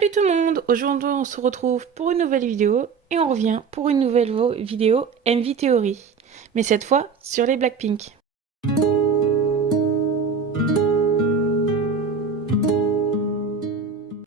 Salut tout le monde! Aujourd'hui on se retrouve pour une nouvelle vidéo et on revient pour une nouvelle vidéo MV Theory. Mais cette fois sur les Blackpink.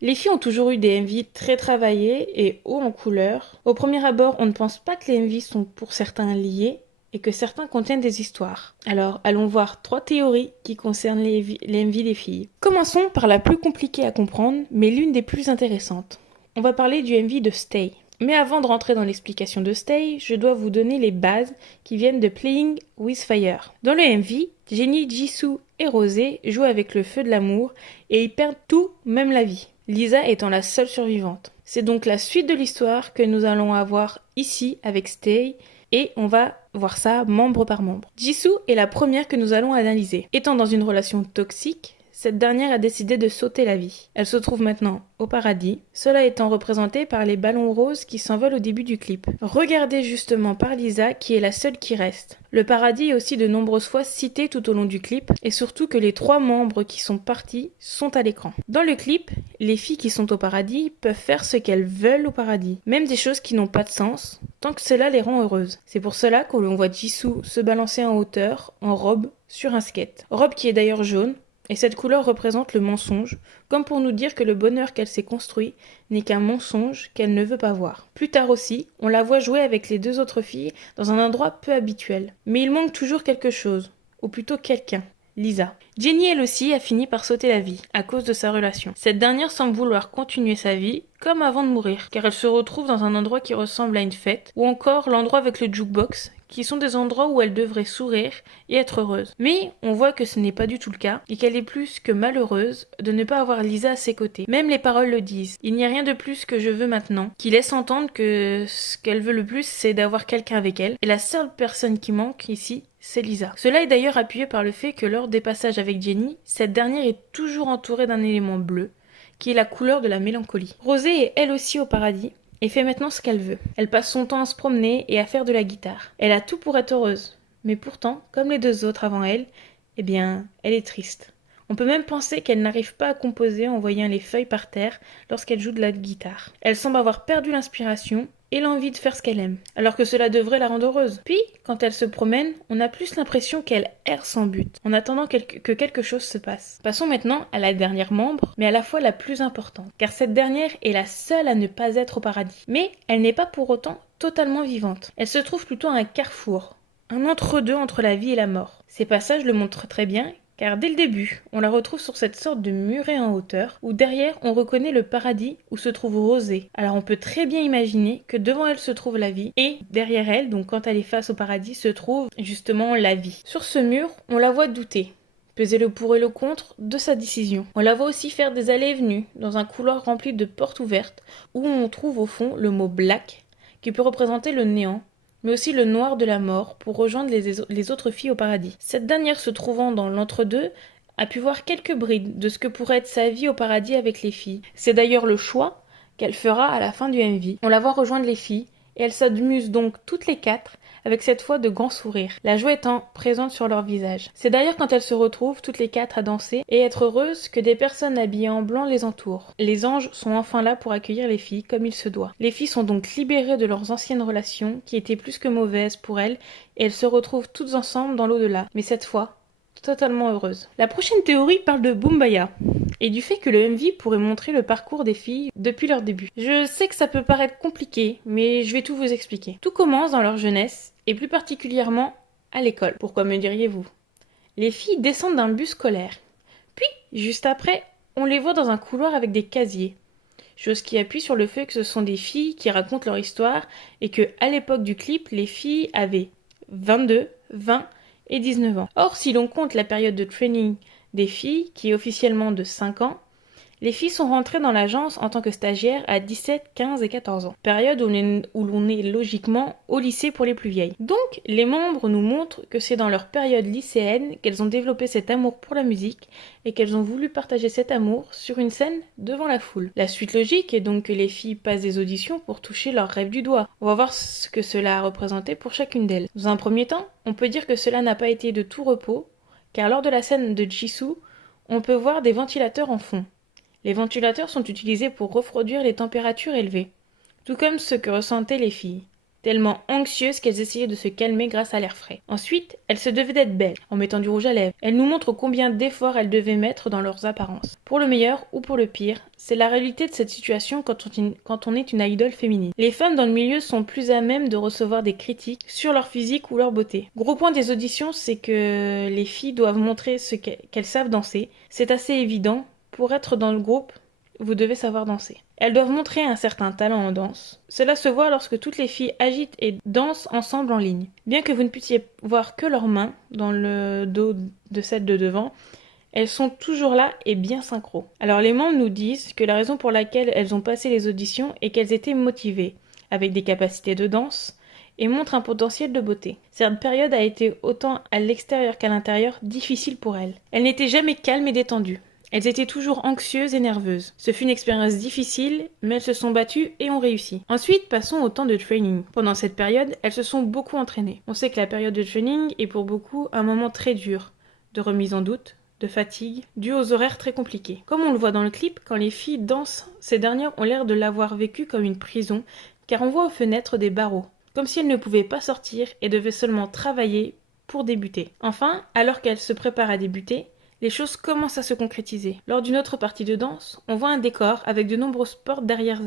Les filles ont toujours eu des MV très travaillés et hauts en couleur. Au premier abord, on ne pense pas que les MV sont pour certains liés et que certains contiennent des histoires. Alors, allons voir 3 théories qui concernent les MV des filles. Commençons par la plus compliquée à comprendre, mais l'une des plus intéressantes. On va parler du MV de Stay. Mais avant de rentrer dans l'explication de Stay, je dois vous donner les bases qui viennent de Playing with Fire. Dans le MV, Jennie, Jisoo et Rosé jouent avec le feu de l'amour et ils perdent tout, même la vie. Lisa étant la seule survivante. C'est donc la suite de l'histoire que nous allons avoir ici avec Stay et on va voir ça membre par membre. Jisoo est la première que nous allons analyser. Étant dans une relation toxique, cette dernière a décidé de sauter la vie. Elle se trouve maintenant au paradis, cela étant représenté par les ballons roses qui s'envolent au début du clip. Regardez justement par Lisa qui est la seule qui reste. Le paradis est aussi de nombreuses fois cité tout au long du clip et surtout que les 3 membres qui sont partis sont à l'écran. Dans le clip, les filles qui sont au paradis peuvent faire ce qu'elles veulent au paradis, même des choses qui n'ont pas de sens, tant que cela les rend heureuses. C'est pour cela que l'on voit Jisoo se balancer en hauteur, en robe, sur un skate. Robe qui est d'ailleurs jaune, et cette couleur représente le mensonge, comme pour nous dire que le bonheur qu'elle s'est construit n'est qu'un mensonge qu'elle ne veut pas voir. Plus tard aussi, on la voit jouer avec les 2 autres filles dans un endroit peu habituel. Mais il manque toujours quelque chose, ou plutôt quelqu'un. Lisa. Jennie, elle aussi, a fini par sauter la vie, à cause de sa relation. Cette dernière semble vouloir continuer sa vie, comme avant de mourir, car elle se retrouve dans un endroit qui ressemble à une fête, ou encore l'endroit avec le jukebox, qui sont des endroits où elle devrait sourire et être heureuse. Mais on voit que ce n'est pas du tout le cas, et qu'elle est plus que malheureuse de ne pas avoir Lisa à ses côtés. Même les paroles le disent. Il n'y a rien de plus que je veux maintenant, qui laisse entendre que ce qu'elle veut le plus, c'est d'avoir quelqu'un avec elle, et la seule personne qui manque ici, c'est Lisa. Cela est d'ailleurs appuyé par le fait que lors des passages avec Jennie, cette dernière est toujours entourée d'un élément bleu, qui est la couleur de la mélancolie. Rosé est elle aussi au paradis, et fait maintenant ce qu'elle veut. Elle passe son temps à se promener et à faire de la guitare. Elle a tout pour être heureuse, mais pourtant, comme les 2 autres avant elle, eh bien, elle est triste. On peut même penser qu'elle n'arrive pas à composer en voyant les feuilles par terre lorsqu'elle joue de la guitare. Elle semble avoir perdu l'inspiration et l'envie de faire ce qu'elle aime, alors que cela devrait la rendre heureuse. Puis, quand elle se promène, on a plus l'impression qu'elle erre sans but, en attendant que quelque chose se passe. Passons maintenant à la dernière membre, mais à la fois la plus importante, car cette dernière est la seule à ne pas être au paradis. Mais elle n'est pas pour autant totalement vivante. Elle se trouve plutôt à un carrefour, un entre-deux entre la vie et la mort. Ces passages le montrent très bien, car dès le début, on la retrouve sur cette sorte de muret en hauteur, où derrière on reconnaît le paradis où se trouve Rosé. Alors on peut très bien imaginer que devant elle se trouve la vie, et derrière elle, donc quand elle est face au paradis, se trouve justement la vie. Sur ce mur, on la voit douter, peser le pour et le contre de sa décision. On la voit aussi faire des allées et venues, dans un couloir rempli de portes ouvertes, où on trouve au fond le mot black, qui peut représenter le néant, mais aussi le noir de la mort pour rejoindre les autres filles au paradis. Cette dernière se trouvant dans l'entre-deux a pu voir quelques brides de ce que pourrait être sa vie au paradis avec les filles. C'est d'ailleurs le choix qu'elle fera à la fin du MV. On la voit rejoindre les filles et elles s'amusent donc toutes les 4 avec cette fois de grands sourires, la joie étant présente sur leur visage. C'est d'ailleurs quand elles se retrouvent toutes les 4 à danser et être heureuses que des personnes habillées en blanc les entourent. Les anges sont enfin là pour accueillir les filles comme il se doit. Les filles sont donc libérées de leurs anciennes relations qui étaient plus que mauvaises pour elles et elles se retrouvent toutes ensemble dans l'au-delà, mais cette fois totalement heureuses. La prochaine théorie parle de Boombaya et du fait que le MV pourrait montrer le parcours des filles depuis leur début. Je sais que ça peut paraître compliqué, mais je vais tout vous expliquer. Tout commence dans leur jeunesse, et plus particulièrement à l'école. Pourquoi me diriez-vous? Les filles descendent d'un bus scolaire. Puis, juste après, on les voit dans un couloir avec des casiers. Chose qui appuie sur le fait que ce sont des filles qui racontent leur histoire et que, à l'époque du clip, les filles avaient 22, 20 et 19 ans. Or, si l'on compte la période de training des filles, qui est officiellement de 5 ans, les filles sont rentrées dans l'agence en tant que stagiaires à 17, 15 et 14 ans, période où l'on est logiquement au lycée pour les plus vieilles. Donc, les membres nous montrent que c'est dans leur période lycéenne qu'elles ont développé cet amour pour la musique et qu'elles ont voulu partager cet amour sur une scène devant la foule. La suite logique est donc que les filles passent des auditions pour toucher leur rêve du doigt. On va voir ce que cela a représenté pour chacune d'elles. Dans un premier temps, on peut dire que cela n'a pas été de tout repos, car lors de la scène de Jisoo, on peut voir des ventilateurs en fond. Les ventilateurs sont utilisés pour refroidir les températures élevées, tout comme ce que ressentaient les filles, tellement anxieuses qu'elles essayaient de se calmer grâce à l'air frais. Ensuite, elles se devaient d'être belles, en mettant du rouge à lèvres. Elles nous montrent combien d'efforts elles devaient mettre dans leurs apparences. Pour le meilleur ou pour le pire, c'est la réalité de cette situation quand on est une idole féminine. Les femmes dans le milieu sont plus à même de recevoir des critiques sur leur physique ou leur beauté. Gros point des auditions, c'est que les filles doivent montrer ce qu'elles savent danser. C'est assez évident. Pour être dans le groupe, vous devez savoir danser. Elles doivent montrer un certain talent en danse. Cela se voit lorsque toutes les filles agitent et dansent ensemble en ligne. Bien que vous ne puissiez voir que leurs mains dans le dos de celle de devant, elles sont toujours là et bien synchro. Alors les membres nous disent que la raison pour laquelle elles ont passé les auditions est qu'elles étaient motivées, avec des capacités de danse, et montrent un potentiel de beauté. Cette période a été autant à l'extérieur qu'à l'intérieur difficile pour elles. Elles n'étaient jamais calmes et détendues. Elles étaient toujours anxieuses et nerveuses. Ce fut une expérience difficile, mais elles se sont battues et ont réussi. Ensuite, passons au temps de training. Pendant cette période, elles se sont beaucoup entraînées. On sait que la période de training est pour beaucoup un moment très dur, de remise en doute, de fatigue, due aux horaires très compliqués. Comme on le voit dans le clip, quand les filles dansent, ces dernières ont l'air de l'avoir vécu comme une prison, car on voit aux fenêtres des barreaux, comme si elles ne pouvaient pas sortir et devaient seulement travailler pour débuter. Enfin, alors qu'elles se préparent à débuter, les choses commencent à se concrétiser. Lors d'une autre partie de danse, on voit un décor avec de nombreuses portes derrière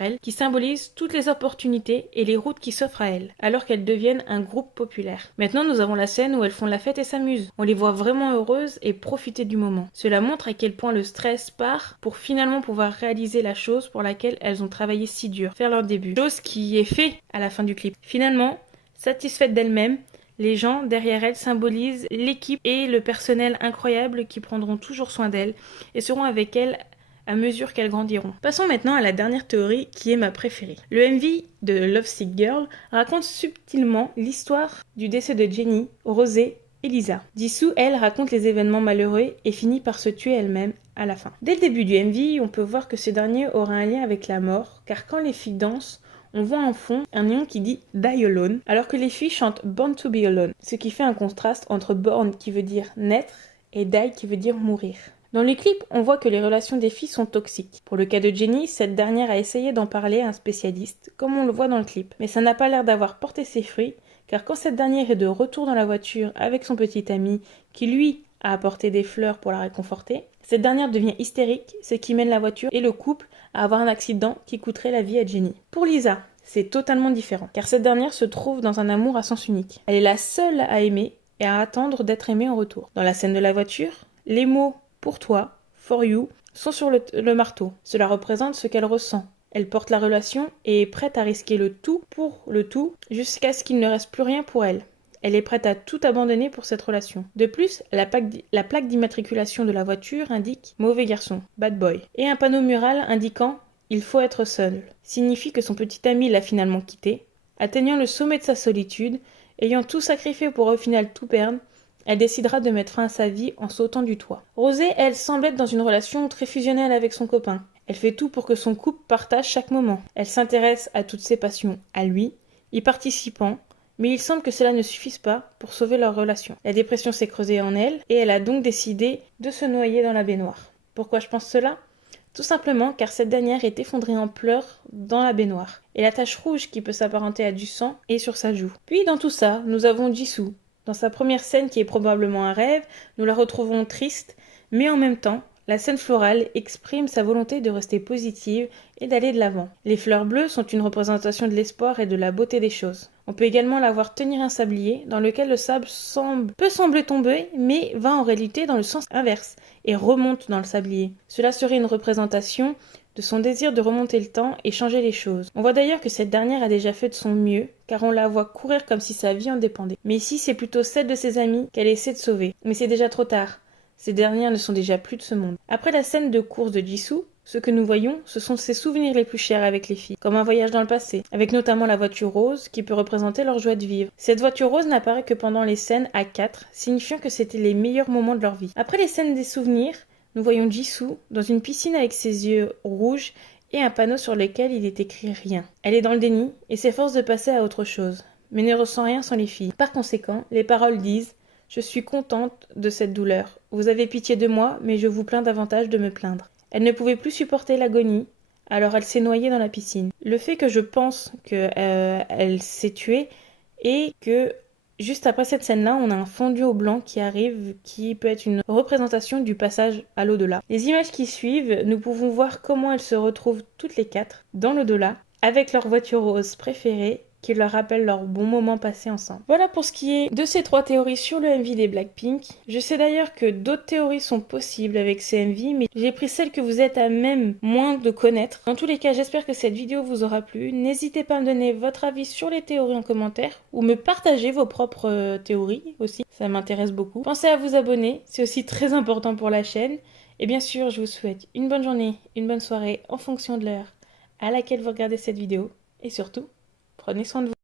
elles qui symbolisent toutes les opportunités et les routes qui s'offrent à elles, alors qu'elles deviennent un groupe populaire. Maintenant, nous avons la scène où elles font la fête et s'amusent. On les voit vraiment heureuses et profiter du moment. Cela montre à quel point le stress part pour finalement pouvoir réaliser la chose pour laquelle elles ont travaillé si dur, faire leur début. Chose qui est faite à la fin du clip. Finalement, satisfaites d'elles-mêmes, les gens derrière elles symbolisent l'équipe et le personnel incroyable qui prendront toujours soin d'elles et seront avec elles à mesure qu'elles grandiront. Passons maintenant à la dernière théorie qui est ma préférée. Le MV de Lovesick Girl raconte subtilement l'histoire du décès de Jenny, Rosé et Lisa. Jisoo, elle, raconte les événements malheureux et finit par se tuer elle-même à la fin. Dès le début du MV, on peut voir que ce dernier aura un lien avec la mort, car quand les filles dansent, on voit en fond un néon qui dit Die Alone, alors que les filles chantent Born to be Alone, ce qui fait un contraste entre Born qui veut dire naître et Die qui veut dire mourir. Dans le clip, on voit que les relations des filles sont toxiques. Pour le cas de Jenny, cette dernière a essayé d'en parler à un spécialiste, comme on le voit dans le clip. Mais ça n'a pas l'air d'avoir porté ses fruits, car quand cette dernière est de retour dans la voiture avec son petit ami, qui lui a apporté des fleurs pour la réconforter, cette dernière devient hystérique, ce qui mène la voiture et le couple à avoir un accident qui coûterait la vie à Jenny. Pour Lisa, c'est totalement différent, car cette dernière se trouve dans un amour à sens unique. Elle est la seule à aimer et à attendre d'être aimée en retour. Dans la scène de la voiture, les mots « pour toi »,« for you » sont sur le marteau. Cela représente ce qu'elle ressent. Elle porte la relation et est prête à risquer le tout pour le tout jusqu'à ce qu'il ne reste plus rien pour elle. Elle est prête à tout abandonner pour cette relation. De plus, la plaque d'immatriculation de la voiture indique « mauvais garçon »,« bad boy ». Et un panneau mural indiquant « il faut être seul » signifie que son petit ami l'a finalement quitté. Atteignant le sommet de sa solitude, ayant tout sacrifié pour au final tout perdre, elle décidera de mettre fin à sa vie en sautant du toit. Rosé, elle, semble être dans une relation très fusionnelle avec son copain. Elle fait tout pour que son couple partage chaque moment. Elle s'intéresse à toutes ses passions à lui, y participant, mais il semble que cela ne suffise pas pour sauver leur relation. La dépression s'est creusée en elle, et elle a donc décidé de se noyer dans la baignoire. Pourquoi je pense cela ? Tout simplement car cette dernière est effondrée en pleurs dans la baignoire, et la tache rouge qui peut s'apparenter à du sang est sur sa joue. Puis dans tout ça, nous avons Jisoo. Dans sa première scène qui est probablement un rêve, nous la retrouvons triste, mais en même temps, la scène florale exprime sa volonté de rester positive et d'aller de l'avant. Les fleurs bleues sont une représentation de l'espoir et de la beauté des choses. On peut également la voir tenir un sablier dans lequel le sable peut sembler tomber, mais va en réalité dans le sens inverse et remonte dans le sablier. Cela serait une représentation de son désir de remonter le temps et changer les choses. On voit d'ailleurs que cette dernière a déjà fait de son mieux, car on la voit courir comme si sa vie en dépendait. Mais ici, c'est plutôt celle de ses amis qu'elle essaie de sauver. Mais c'est déjà trop tard. Ces dernières ne sont déjà plus de ce monde. Après la scène de course de Jisoo, ce que nous voyons, ce sont ses souvenirs les plus chers avec les filles, comme un voyage dans le passé, avec notamment la voiture rose qui peut représenter leur joie de vivre. Cette voiture rose n'apparaît que pendant les scènes à 4, signifiant que c'était les meilleurs moments de leur vie. Après les scènes des souvenirs, nous voyons Jisoo dans une piscine avec ses yeux rouges et un panneau sur lequel il est écrit rien. Elle est dans le déni et s'efforce de passer à autre chose, mais ne ressent rien sans les filles. Par conséquent, les paroles disent « Je suis contente de cette douleur. Vous avez pitié de moi, mais je vous plains davantage de me plaindre. » Elle ne pouvait plus supporter l'agonie, alors elle s'est noyée dans la piscine. Le fait que je pense qu'elle s'est tuée et que juste après cette scène-là, on a un fondu au blanc qui arrive, qui peut être une représentation du passage à l'au-delà. Les images qui suivent, nous pouvons voir comment elles se retrouvent toutes les quatre dans l'au-delà, avec leur voiture rose préférée, qui leur rappellent leurs bons moments passés ensemble. Voilà pour ce qui est de ces 3 théories sur le MV des Blackpink. Je sais d'ailleurs que d'autres théories sont possibles avec ces MV, mais j'ai pris celle que vous êtes à même moins de connaître. Dans tous les cas, j'espère que cette vidéo vous aura plu. N'hésitez pas à me donner votre avis sur les théories en commentaire, ou me partager vos propres théories aussi, ça m'intéresse beaucoup. Pensez à vous abonner, c'est aussi très important pour la chaîne. Et bien sûr, je vous souhaite une bonne journée, une bonne soirée en fonction de l'heure à laquelle vous regardez cette vidéo. Et surtout, prenez soin de vous.